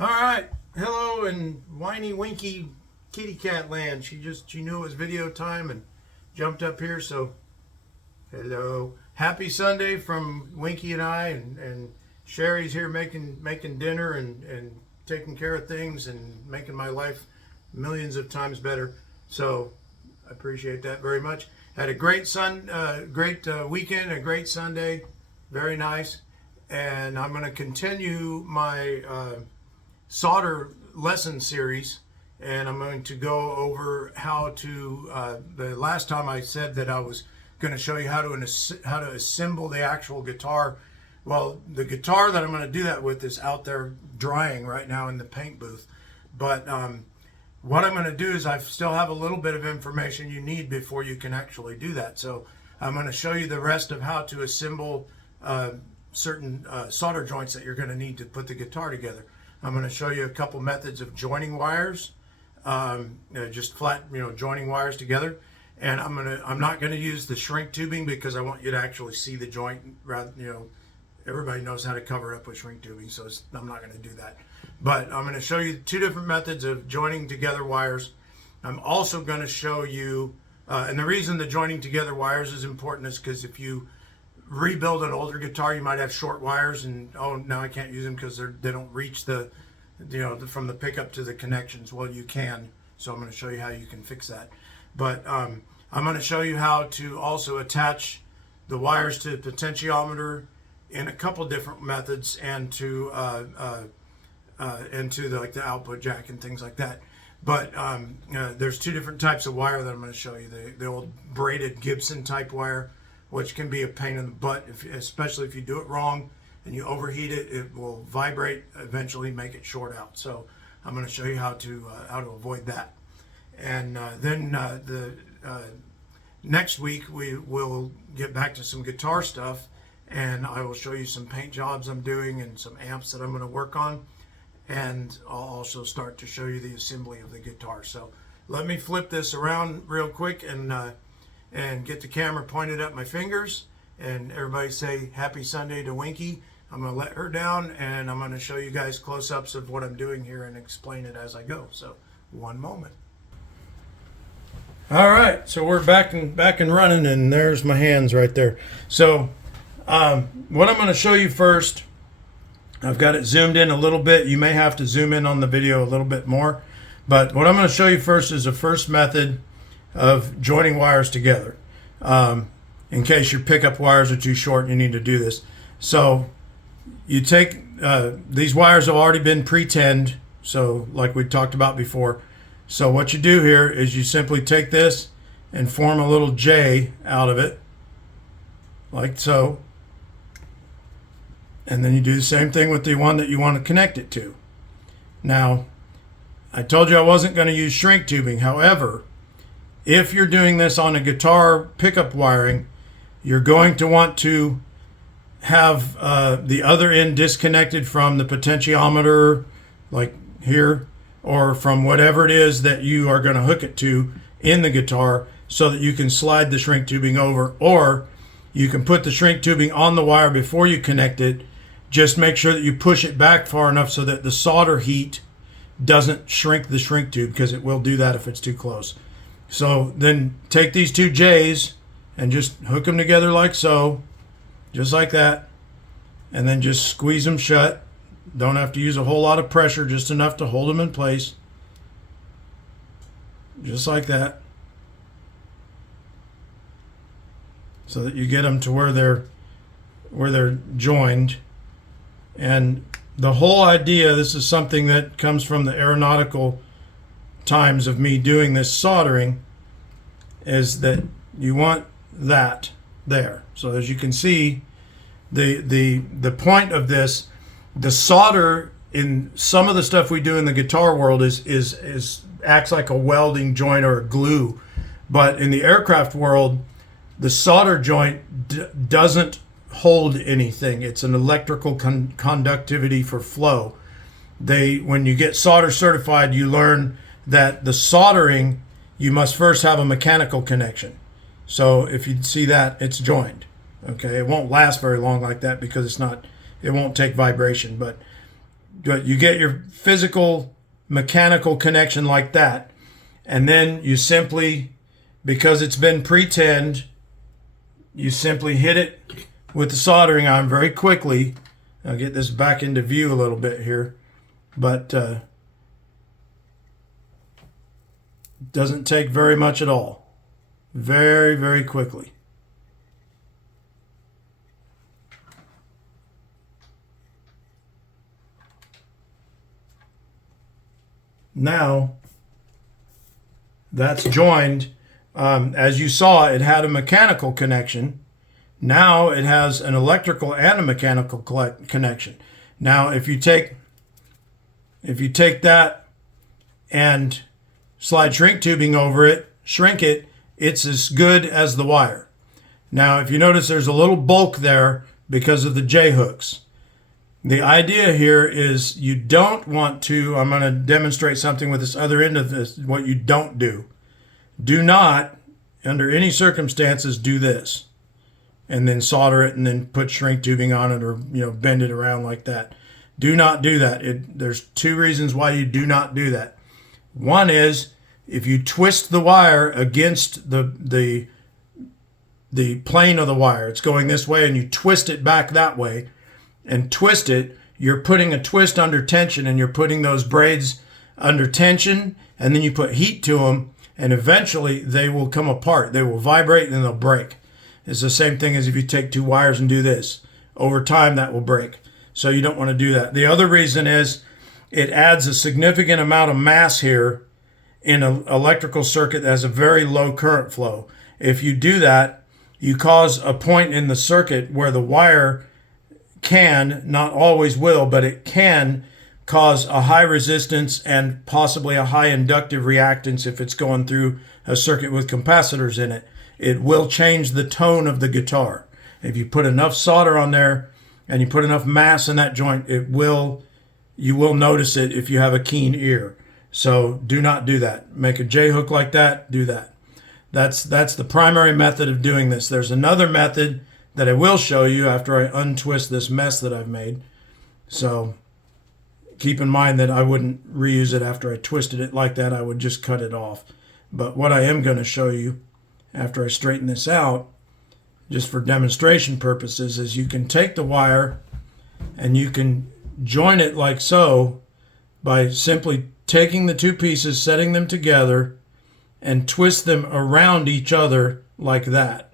All right. Hello in whiny winky kitty cat land. She knew it was video time and jumped up here. So hello. Happy Sunday from Winky and I, and Sherry's here making dinner and taking care of things and making my life millions of times better. So I appreciate that very much. Had a great weekend, a great Sunday, very nice. And I'm going to continue my solder lesson series, and I'm going to go over how to. The last time I said that I was going to show you how to assemble the actual guitar. Well, the guitar that I'm going to do that with is out there drying right now in the paint booth. But what I'm going to do is I still have a little bit of information you need before you can actually do that. So I'm going to show you the rest of how to assemble certain solder joints that you're going to need to put the guitar together. I'm going to show you a couple methods of joining wires, just flat, joining wires together. And I'm not going to use the shrink tubing because I want you to actually see the joint. Rather, everybody knows how to cover up with shrink tubing, so I'm not going to do that. But I'm going to show you two different methods of joining together wires. I'm also going to show you, and the reason the joining together wires is important is because if you rebuild an older guitar, you might have short wires, and now I can't use them because they don't reach the from the pickup to the connections. Well, you can, so I'm going to show you how you can fix that. But I'm going to show you how to also attach the wires to the potentiometer in a couple different methods, and to the output jack and things like that. But there's two different types of wire that I'm going to show you. The old braided Gibson type wire, which can be a pain in the butt, especially if you do it wrong and you overheat it. It will vibrate, eventually make it short out. So I'm going to show you how to avoid that. And then next week we will get back to some guitar stuff, and I will show you some paint jobs I'm doing and some amps that I'm going to work on. And I'll also start to show you the assembly of the guitar. So let me flip this around real quick and get the camera pointed at my fingers, and everybody say happy Sunday to Winky. I'm going to let her down, and I'm going to show you guys close-ups of what I'm doing here and explain it as I go. So one moment. All right, so we're back and running, and there's my hands right there. So what I'm going to show you first, I've got it zoomed in a little bit. You may have to zoom in on the video a little bit more, but what I'm going to show you first is the first method of joining wires together, in case your pickup wires are too short and you need to do this. So you take these wires have already been pre-tinned, so like we talked about before. So what you do here is you simply take this and form a little J out of it, like so. And then you do the same thing with the one that you want to connect it to. Now, I told you I wasn't going to use shrink tubing. However, if you're doing this on a guitar pickup wiring, you're going to want to have the other end disconnected from the potentiometer, like here, or from whatever it is that you are going to hook it to in the guitar, so that you can slide the shrink tubing over, or you can put the shrink tubing on the wire before you connect it. Just make sure that you push it back far enough so that the solder heat doesn't shrink the shrink tube, because it will do that if it's too close. So then take these two J's and just hook them together like so, just like that, and then just squeeze them shut. Don't have to use a whole lot of pressure, just enough to hold them in place, just like that, so that you get them to where they're joined. And the whole idea, this is something that comes from the aeronautical times of me doing this soldering, is that you want that there. So as you can see, the point of this, the solder in some of the stuff we do in the guitar world is acts like a welding joint or a glue, but in the aircraft world, the solder joint doesn't hold anything. It's an electrical conductivity for flow. When you get solder certified, you learn that the soldering, you must first have a mechanical connection. So if you see that, it's joined. Okay, it won't last very long like that because it won't take vibration. But you get your physical mechanical connection like that, and then you simply, because it's been pre-tinned, you simply hit it with the soldering iron very quickly. I'll get this back into view a little bit here, but doesn't take very much at all. Very, very quickly. Now that's joined. As you saw, it had a mechanical connection. Now it has an electrical and a mechanical connection. Now if you take that and slide shrink tubing over it, shrink it, it's as good as the wire. Now if you notice, there's a little bulk there because of the J-hooks. The idea here is you don't want to, I'm going to demonstrate something with this other end of this, what you don't do. Do not, under any circumstances, do this and then solder it and then put shrink tubing on it, or bend it around like that. Do not do that. There's two reasons why you do not do that. One is, if you twist the wire against the plane of the wire, it's going this way, and you twist it back that way and twist it, you're putting a twist under tension, and you're putting those braids under tension, and then you put heat to them, and eventually they will come apart. They will vibrate and they'll break. It's the same thing as if you take two wires and do this. Over time, that will break. So you don't want to do that. The other reason is it adds a significant amount of mass here in an electrical circuit that has a very low current flow. If you do that, you cause a point in the circuit where the wire can, not always will, but it can cause a high resistance and possibly a high inductive reactance if it's going through a circuit with capacitors in it. It will change the tone of the guitar. If you put enough solder on there and you put enough mass in that joint, you will notice it if you have a keen ear. So do not do that. Make a J-hook like that, do that. That's the primary method of doing this. There's another method that I will show you after I untwist this mess that I've made. So keep in mind that I wouldn't reuse it after I twisted it like that. I would just cut it off. But what I am going to show you after I straighten this out, just for demonstration purposes, is you can take the wire and you can join it like so by simply taking the two pieces, setting them together, and twist them around each other like that.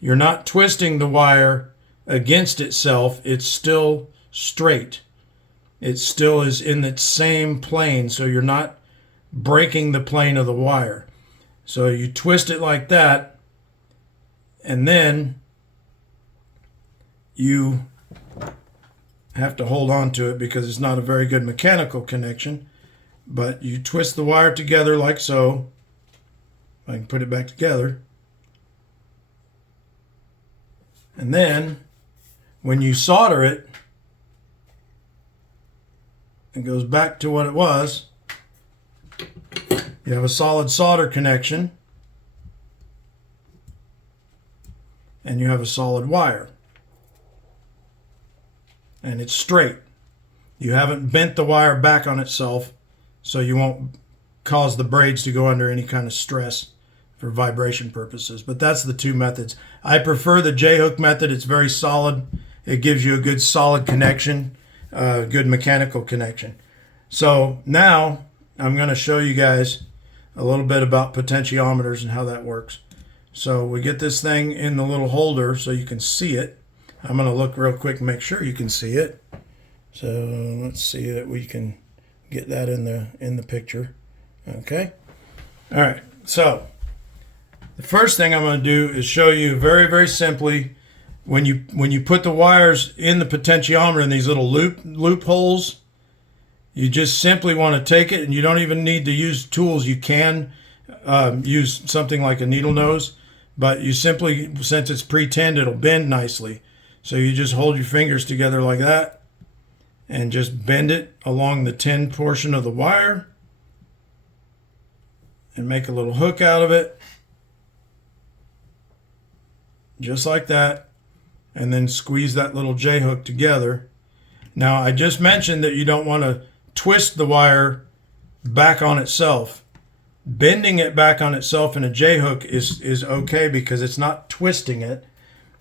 You're not twisting the wire against itself. It's still straight. It still is in the same plane, so you're not breaking the plane of the wire. So you twist it like that, and then you have to hold on to it because it's not a very good mechanical connection. But you twist the wire together like so. I can put it back together. And then when you solder it, it goes back to what it was. You have a solid solder connection, and you have a solid wire, and it's straight. You haven't bent the wire back on itself, so you won't cause the braids to go under any kind of stress for vibration purposes. But that's the two methods. I prefer the J-hook method. It's very solid. It gives you a good solid connection, good mechanical connection. So now I'm going to show you guys a little bit about potentiometers and how that works. So we get this thing in the little holder so you can see it. I'm going to look real quick and make sure you can see it. So let's see that we can get that in the picture. Okay. All right. So the first thing I'm going to do is show you very, very simply, when you put the wires in the potentiometer in these little loop holes, you just simply want to take it, and you don't even need to use tools. You can use something like a needle nose, but you simply, since it's pre-tinned, it'll bend nicely. So you just hold your fingers together like that and just bend it along the tin portion of the wire and make a little hook out of it, just like that, and then squeeze that little J-hook together. Now, I just mentioned that you don't want to twist the wire back on itself. Bending it back on itself in a J-hook is okay because it's not twisting it,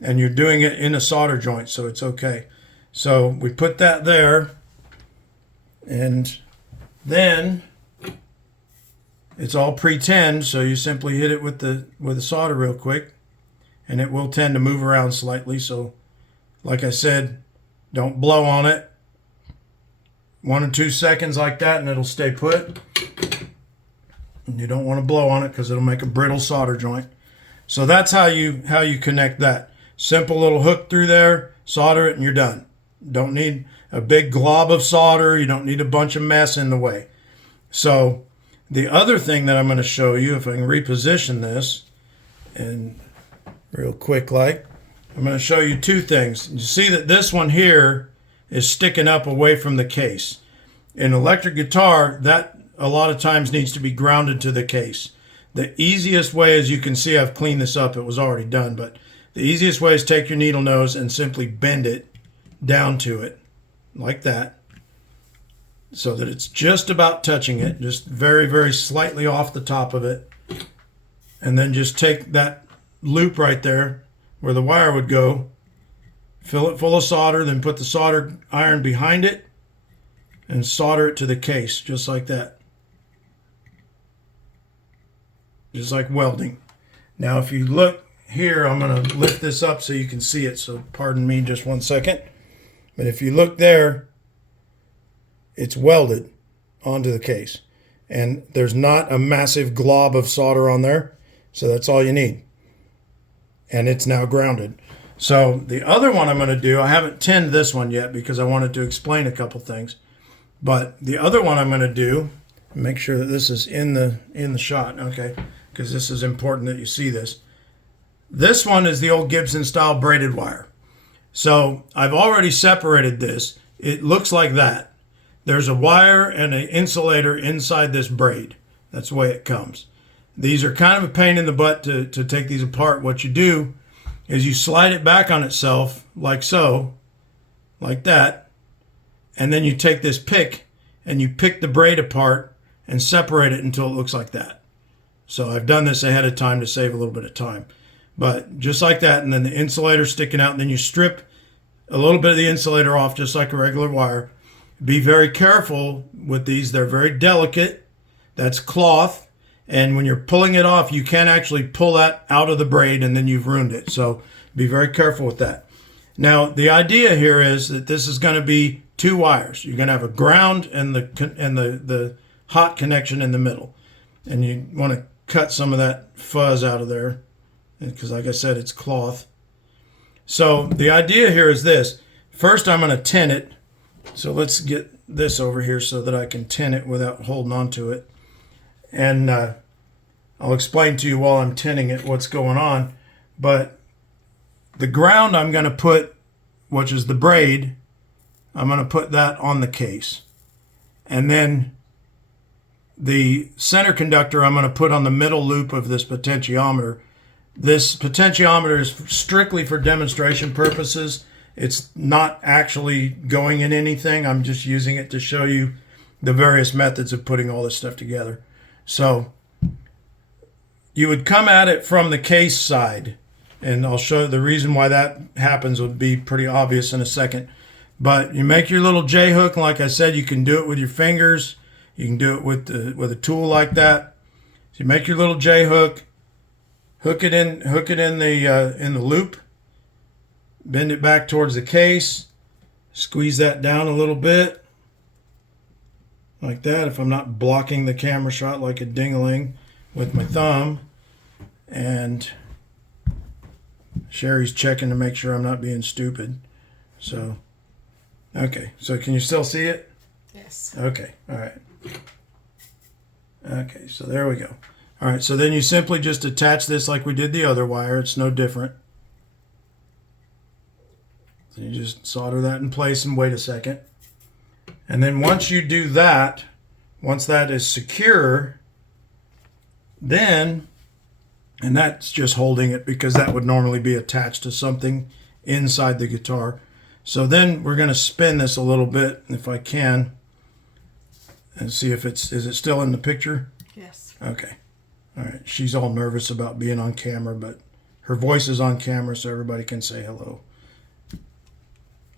and you're doing it in a solder joint, so it's okay. So we put that there, and then it's all pre-tend, so you simply hit it with the solder real quick, and it will tend to move around slightly. So like I said, don't blow on it. 1 or 2 seconds like that, and it'll stay put. And you don't want to blow on it because it'll make a brittle solder joint. So that's how you connect that. Simple little hook through there, solder it, and you're done. Don't need a big glob of solder. You don't need a bunch of mess in the way. So the other thing that I'm going to show you, if I can reposition this, and real quick like, I'm going to show you 2 things. You see that this one here is sticking up away from the case. In electric guitar, that a lot of times needs to be grounded to the case. The easiest way, as you can see, I've cleaned this up, it was already done, but the easiest way is take your needle nose and simply bend it down to it, like that, so that it's just about touching it, just very, very slightly off the top of it. And then just take that loop right there where the wire would go, fill it full of solder, then put the solder iron behind it and solder it to the case, just like that. Just like welding. Now if you look here, I'm going to lift this up so you can see it, so pardon me just 1 second. But if you look there, it's welded onto the case. And there's not a massive glob of solder on there, so that's all you need. And it's now grounded. So the other one I'm going to do, I haven't tinned this one yet because I wanted to explain a couple things. But the other one I'm going to do, make sure that this is in the shot, okay, because this is important that you see this. This one is the old Gibson style braided wire. So I've already separated this. It looks like that. There's a wire and an insulator inside this braid. That's the way it comes. These are kind of a pain in the butt to take these apart. What you do is you slide it back on itself like so, like that, and then you take this pick and you pick the braid apart and separate it until it looks like that. So I've done this ahead of time to save a little bit of time. But just like that, and then the insulator sticking out, and then you strip a little bit of the insulator off just like a regular wire. Be very careful with these. They're very delicate. That's cloth. And when you're pulling it off, you can actually pull that out of the braid and then you've ruined it. So be very careful with that. Now, the idea here is that this is going to be 2 wires. You're going to have a ground and the hot connection in the middle. And you want to cut some of that fuzz out of there because, like I said, it's cloth. So the idea here is this. First, I'm going to tin it. So let's get this over here so that I can tin it without holding on to it. And I'll explain to you while I'm tinning it what's going on. But the ground I'm going to put, which is the braid, I'm going to put that on the case. And then the center conductor I'm going to put on the middle loop of this potentiometer. This potentiometer is strictly for demonstration purposes. It's not actually going in anything. I'm just using it to show you the various methods of putting all this stuff together. So you would come at it from the case side, and I'll show you the reason why that happens would be pretty obvious in a second. But you make your little J-hook, and like I said, you can do it with your fingers. You can do it with a tool like that. So you make your little J-hook, hook it in the loop, bend it back towards the case, squeeze that down a little bit, like that, if I'm not blocking the camera shot like a ding-a-ling with my thumb. And Sherry's checking to make sure I'm not being stupid. So, okay, so can you still see it? Yes. Okay, all right. Okay, so there we go. All right, so then you simply just attach this like we did the other wire. It's no different. So you just solder that in place and wait a second. And then once you do that, once that is secure, then, and that's just holding it because that would normally be attached to something inside the guitar. So then we're going to spin this a little bit, if I can, and see if is it still in the picture? Yes. Okay. All right. She's all nervous about being on camera, but her voice is on camera so everybody can say hello.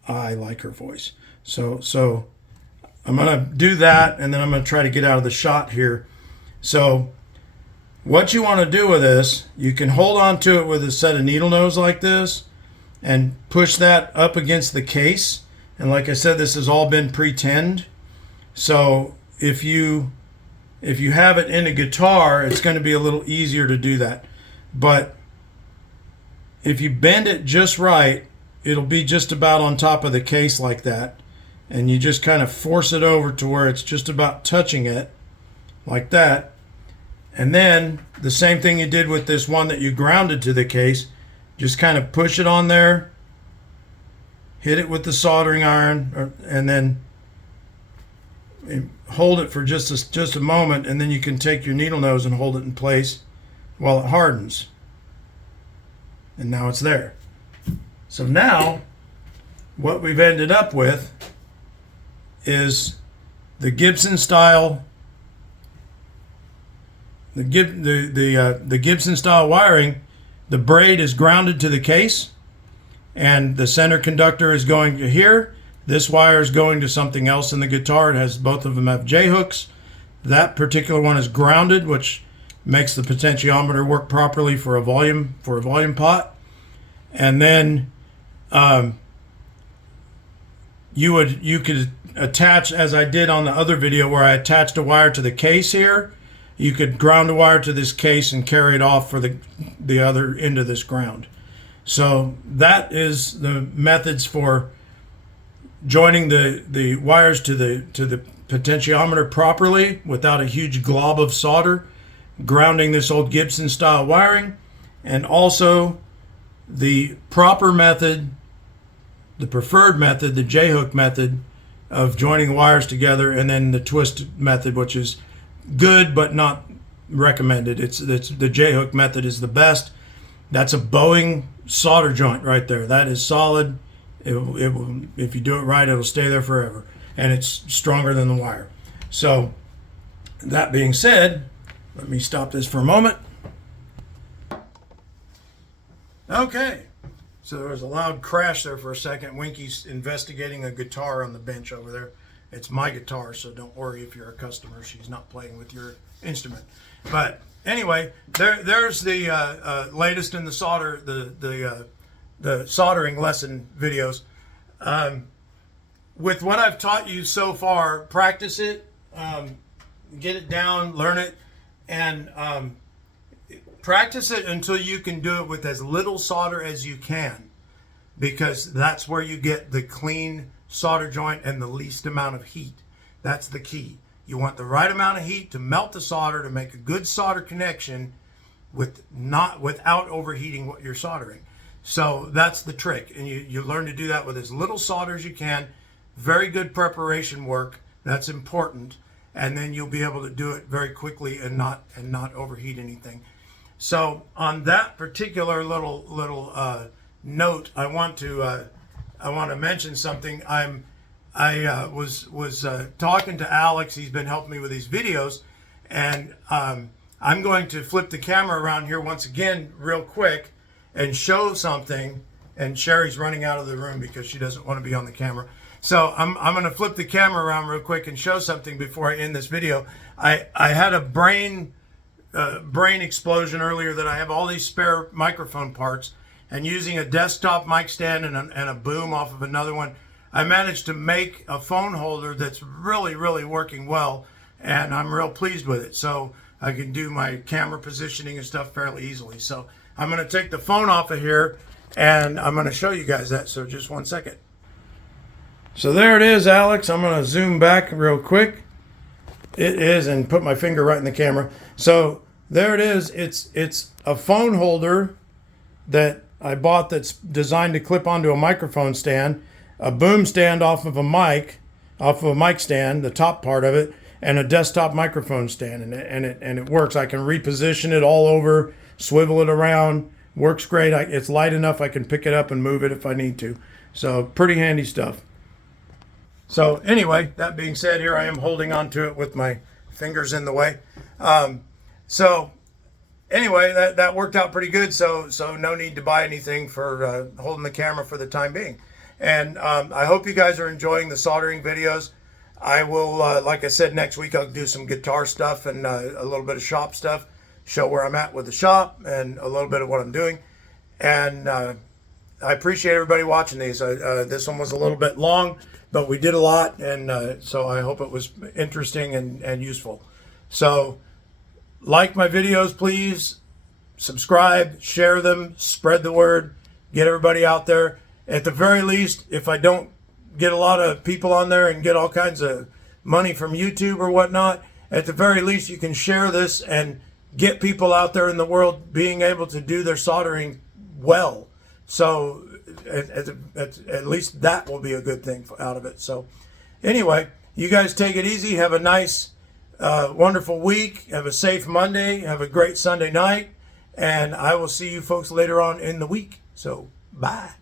I like her voice. So I'm going to do that, and then I'm going to try to get out of the shot here. So what you want to do with this, you can hold on to it with a set of needle nose like this and push that up against the case. And like I said, this has all been pre-tinned. So if you have it in a guitar, it's going to be a little easier to do that. But if you bend it just right, it'll be just about on top of the case like that. And you just kind of force it over to where it's just about touching it like that. And then the same thing you did with this one that you grounded to the case, just kind of push it on there, hit it with the soldering iron, and then hold it for just a moment, and then you can take your needle nose and hold it in place while it hardens. And now it's there. So now what we've ended up with is the Gibson style the Gibson style wiring. The braid is grounded to the case, and the center conductor is going to here. This wire is going to something else in the guitar. It has, both of them have J hooks. That particular one is grounded, which makes the potentiometer work properly for a volume pot. And then you could attach, as I did on the other video where I attached a wire to the case here. You could ground a wire to this case and carry it off for the other end of this ground. So that is the methods for joining the wires to the potentiometer properly without a huge glob of solder, grounding this old Gibson style wiring, and also the proper method, the preferred method, the J-hook method of joining wires together, and then the twist method, which is good but not recommended. It's the J-hook method is the best. That's a Boeing solder joint right there. That is solid. It will, if you do it right, it'll stay there forever, and it's stronger than the wire. So that being said, let me stop this for a moment. Okay, so there was a loud crash there for a second. Winky's investigating a guitar on the bench over there. It's my guitar, so don't worry if you're a customer. She's not playing with your instrument. But anyway, there's the latest in the solder, the soldering lesson videos. With what I've taught you so far, practice it, get it down, learn it, and practice it until you can do it with as little solder as you can, because that's where you get the clean solder joint and the least amount of heat. That's the key. You want the right amount of heat to melt the solder to make a good solder connection without overheating what you're soldering. So that's the trick, and you learn to do that with as little solder as you can. Very good preparation work. That's important, and then you'll be able to do it very quickly and not overheat anything. So on that particular little note, I want to mention something. I was talking to Alex. He's been helping me with these videos, and I'm going to flip the camera around here once again real quick and show something. And Sherry's running out of the room because she doesn't want to be on the camera. So I'm going to flip the camera around real quick and show something before I end this video. I had a brain explosion earlier that I have all these spare microphone parts, and using a desktop mic stand and a boom off of another one, I managed to make a phone holder that's really, really working well, and I'm real pleased with it. So I can do my camera positioning and stuff fairly easily. So I'm going to take the phone off of here, and I'm going to show you guys that. So just one second. So there it is, Alex. I'm going to zoom back real quick. It is, and put my finger right in the camera. So there it is. It's a phone holder that I bought that's designed to clip onto a microphone stand, a boom stand off of a mic stand, the top part of it, and a desktop microphone stand, and it works. I can reposition it all over, swivel it around. Works great. It's light enough I can pick it up and move it if I need to. So pretty handy stuff. So anyway, that being said, here I am holding on to it with my fingers in the way. So anyway, that worked out pretty good. So no need to buy anything for holding the camera for the time being. And I hope you guys are enjoying the soldering videos. I will, like I said, next week I'll do some guitar stuff and a little bit of shop stuff, show where I'm at with the shop and a little bit of what I'm doing. And I appreciate everybody watching these. This one was a little bit long, but we did a lot, and so I hope it was interesting and useful. So like my videos, please. Subscribe, share them, spread the word, get everybody out there. At the very least, if I don't get a lot of people on there and get all kinds of money from YouTube or whatnot, at the very least you can share this and get people out there in the world being able to do their soldering well. So at least that will be a good thing out of it. So anyway, you guys take it easy. Have a nice, wonderful week. Have a safe Monday. Have a great Sunday night. And I will see you folks later on in the week. So bye.